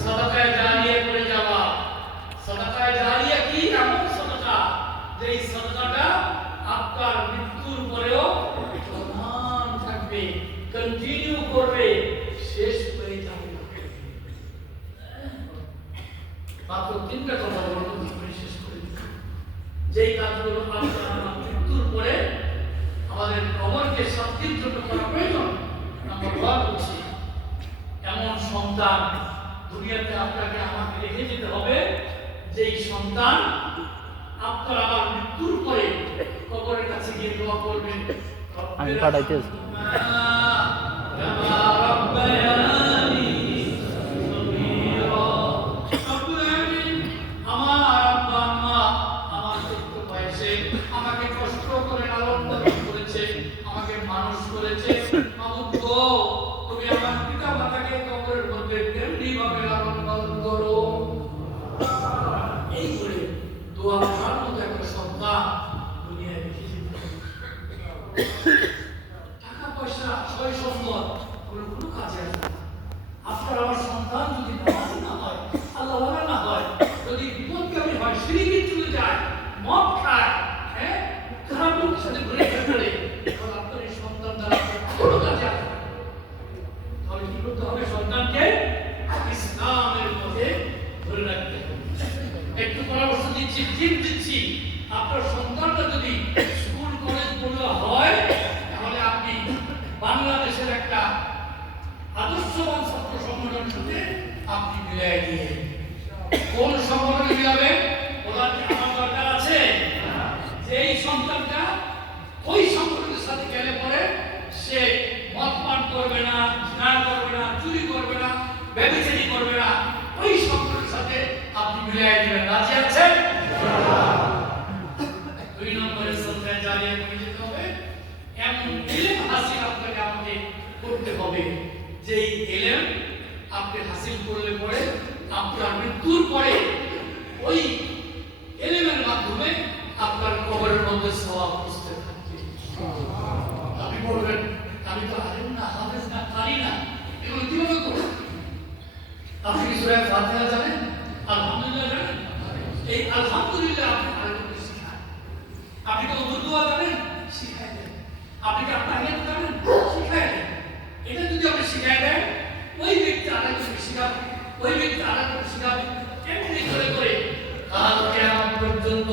সাদাকায়ে জারিয়া করে যাওয়া। সাদাকায়ে জারিয়া কি? এমন সাদাকা যেই সাদাকাটা আপনার মৃত্যুর পরেও চলমান থাকবে, কন্টিনিউ করবে, শেষ হয়ে যাবে না। মাত্র 3টা কথা বলবো, তারপরে শেষ করে দিই। যেই কাজগুলো আপনার মৃত্যুর পরে আমাদের কবরকে শান্তির জন্য করা প্রয়োজন। নাম্বার 1 হচ্ছে এমন সন্তান দুনিয়াতে আপনাকে আমাকে রেখে যেতে হবে যেই সন্তান আপনার আমার মৃত্যুর পরে কবরের কাছে গিয়ে দোয়া করবেন, আমি পাঠাইতেছি। আমাকে কষ্ট করে লালন পালন করেছে, আমাকে মানুষ করেছে, তুমি আমার পিতা মাতাকে কবরের মধ্যে তেমনি ভাবে লালন পালন করো। এই করে দোয়া করার মতো একটা সন্তান দুনিয়ায় রেখে যেতে হবে। টাকা পয়সা সয় সম্পদ কোনো কাজে আসবে না। আপনার আমার সন্তান যদি নামাজি না হয়, আল্লাহ ওয়ালা না হয়, যদি বিপদগামী হয়, শিরকে চলে যায়, মদ খায়, খারাপ লোকের সাথে ঘুরে ফিরে, তাহলে আপনার এই সন্তান দ্বারা কোনো কাজে আসবে না। তাহলে কি করতে হবে? সন্তানকে ইসলামের পথে ধরে রাখতে হবে। একটু পরামর্শ দিচ্ছি, টিপ দিচ্ছি, আপনার সন্তানটা যদি স্কুল কলেজ পড়ুয়া হয়, তাহলে আপনি বাংলাদেশের একটা আদর্শবান ছাত্র সংগঠনের সাথে আপনি মিলাই দিয়ে। কোন সংগঠনে মিলাবেন? ওরা কি আমার দরকার আছে? যেই সন্তানটা ওই সংগঠনের সাথে গেলে পরে সে মদ পান করবে না, জিনা করবে না, চুরি করবে না, ব্যভিচারী করবে না, ওই সংগঠনের সাথে আপনি মিলাই দিবেন। রাজি আছেন? 2 নম্বরে সাদাকায়ে জারিয়া করে যেতে হবে। এমন ইলম হাসিল আপনাকে আমাকে করতে হবে যেই ইলম আপনি হাসিল করলে পরে আপনার মৃত্যুর পরে ওই ইলমের মাধ্যমে আপনার কবরের মধ্যে সওয়াব পৌঁছতে থাকবে। আপনি বলবেন আমি তো আলেম না, হাফেজ না, কারি না, এগুলো কিভাবে করব? আপনি কি সূরা ফাতিহা জানেন? আলহামদুলিল্লাহ জানেন? এই আলহামদুলিল্লাহ আপনি আরেকজনকে শিখান। আপনি কি উর্দু দোয়া জানেন? শিখাই দেন। আপনি কি তাহিয়াত জানেন? শিখাই দেন। এটা যদি আপনি শিখাই দেন, ওই ব্যক্তি আরেকজনকে শিখাবে, ওই ব্যক্তি আরেকজনকে শিখাবে, এমনি করে করে কাল কিয়ামত পর্যন্ত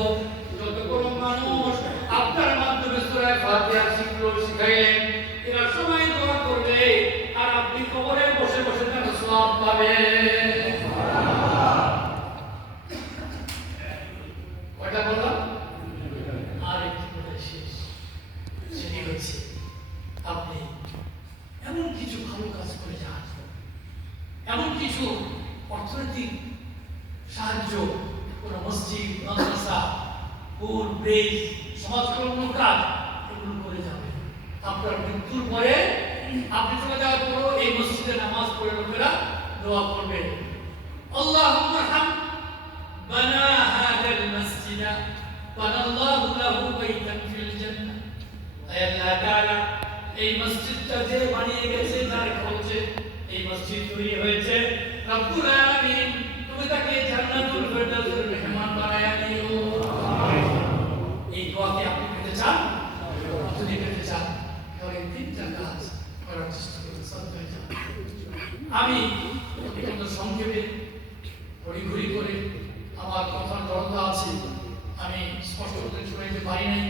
যত কোনো মানুষ আপনার মাধ্যমে সূরা ফাতিহা শিখলো, শিখাইলেন, এরা সবাই দোয়া করবে আর আপনি কবরে বসে বসে তার সওয়াব পাবেন। কয়টা বললাম? আর একটি কথা শেষ, সেটি হচ্ছে আপনি এমন কিছু ভালো কাজ করে যান, এমন কিছু অর্থনৈতিক সাহায্য, কোন মসজিদ, মাদ্রাসা, পুল, ব্রিজ, সমাজকল্যাণ কাজ, এগুলো করে যাবেন। আপনার মৃত্যুর পরে আপনি চলে যাওয়ার পরও এই মসজিদে নামাজ পড়ে লোকেরা দোয়া করবেন, আল্লাহুম্মা হাম বানা হাযাল মাসজিদা বানাল্লাহু লাহু বাইতান ফিল জান্নাহ। আয় আল্লাহ তাআলা, এই মসজিদটা যে বানিয়ে গেছে তার খরচে এই মসজিদ তৈরি হয়েছে, রব্বুল আলামিন তুমি তাকে জান্নাতুল ফেরদাউসের মেহমান বানায়া দিও। এই দোয়াকে আপনি পেতে চান? যদি পেতে চান তাহলে 3টা কাজ করার চেষ্টা করুন। সাদাকায়ে জারিয়া। আমি অত্যন্ত সংক্ষেপে ঘুরি করে আমার কথার দরকার আছে, আমি স্পষ্ট করে শোনাইতে পারি নাই।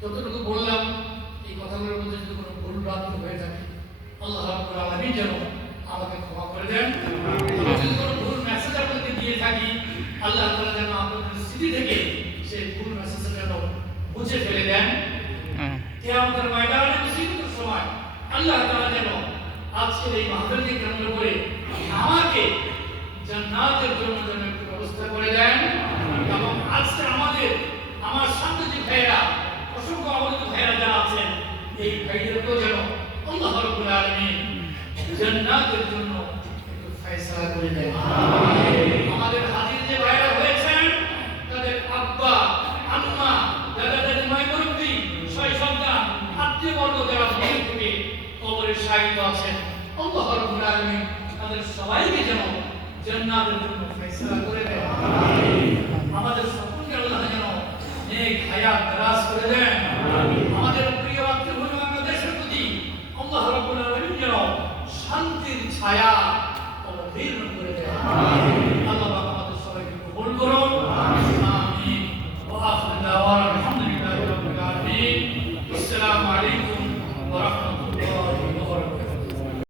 যতটুকু বললাম এই কথাগুলোর মধ্যে যদি কোনো ভুল ভ্রান্তি হয়ে থাকে, আল্লাহ রাব্বুল আলামিন যেন আমাকে ক্ষমা করে দেন। আমি যদি কোনো ভুল মেসেজ আপনাদেরকে দিয়ে থাকি, আল্লাহ তাআলা যেন আপনাদের স্মৃতি থেকে সেই ভুল মেসেজটা যেন মুছে ফেলে দেন। কিয়ামতের ময়দানে মুসিবতের সময় আল্লাহ তাআলা যেন আজকের এই মাহফিলকে কেন্দ্র করে আমাকে জান্নাতের জন্য যেন একটু ব্যবস্থা করে দেন। এবং আজকে আমার সামনে যে ভাইরা, অসংখ্য আমাদের ভাইরা যারা আছেন, এই ভাইদেরকেও যেন আল্লাহ রাব্বুল আলামিন জান্নাতের জন্য একটু ফয়সালা করে দেন। আমাদের হাজির যে ভাইরা হয়েছেন, তাদের আব্বা, আম্মা, দাদা দাদি, মাই মুরব্বি, ছয় সন্তান, আত্মীয়বর্গ যারা দূর থেকে কবরে শায়িত আছেন, আল্লাহ রাব্বুল আলামিন তাদের সবাইকে যেন জান্নাতের জন্য ফয়সালা করে দেন। আমাদের সকলকে আল্লাহ যেন নেক হায়াত দারাজ করে দেন। আমাদের প্রিয় মাতৃভূমি বাংলাদেশের প্রতি আল্লাহ রাব্বুল আলামিন যেন শান্তির ছায়া অবতীর্ণ করে দেন। আল্লাহ আমাদের সবাইকে কবুল করুন।